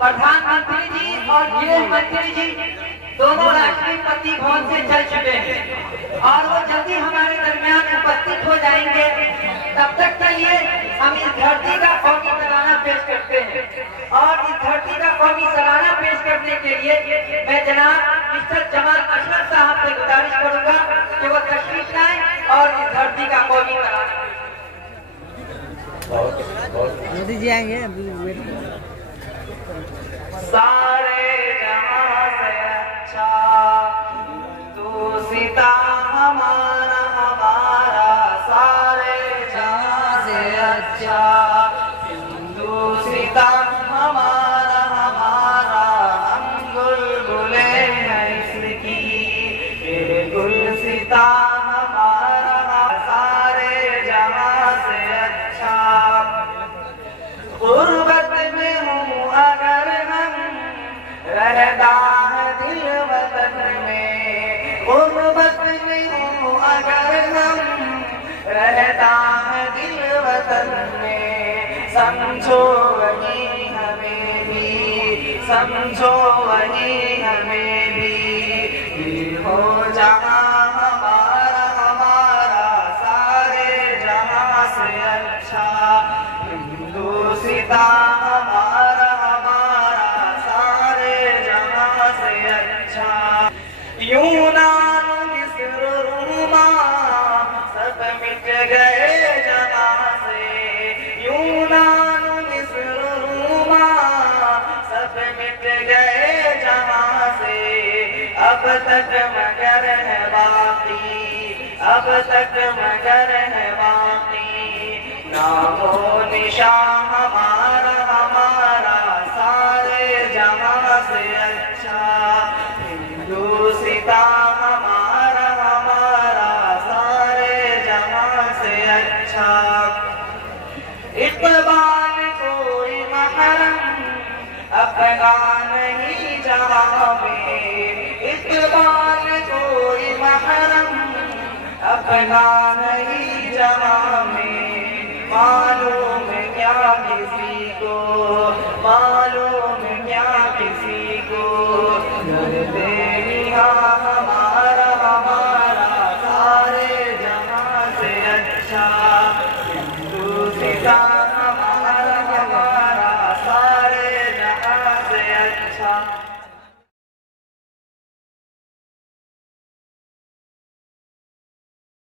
प्रधानमंत्री जी और गृह मंत्री जी दोनों राष्ट्रपति भवन से चल चुके हैं और वो जल्दी हमारे दरमियान उपस्थित हो जाएंगे। तब तक के लिए हम इस धरती का कौमी तराना पेश करते हैं और इस धरती का कौमी तराना पेश करने के लिए मैं जनाब मिस्टर जमाल अशरफ साहब से गुजारिश करूंगा कि वो तशरीफ लाएं और इस धरती का कौमी तराना। मोदी जी आएंगे। सारे जहां से अच्छा तू सीता हमारा हमारा, सारे जहां से अच्छा हिंदू सीता हमारा हमारा, हम गुलगुले हैं इसकी गुल सीता हमारा, सारे जहां से अच्छा। गुर्बत में हूँ अगर हम रहता है दिल वतन में, गुर्बत में हूँ अगर हम रहता है दिल वतन में, समझो वही हमें भी, समझो वही हमें भी, हो जहाँ हमारा हमारा, सारे जहाँ से अच्छा हिंदू सीता हमारा हमारा, सारे जहाँ से अच्छा। यूनान मिस्र रोमा सब मिट गए जहाँ से, यूनान मिस्र रोमा सब मिट गए जहाँ से, अब तक मगर है बाकी, अब तक मगर है बाकी, नामो निशान हमारा हमारा, सारे जहां से अच्छा हिंदू सीता हमारा हमारा, सारे जहां से अच्छा। इक़बाल कोई महरम अपना नहीं जहां में, इक़बाल कोई महरम अपना नहीं जहां में, मालूम क्या किसी को, मालूम क्या किसी को, करते यहाँ हमारा हमारा, सारे जहाँ से अच्छा हिंदू सीता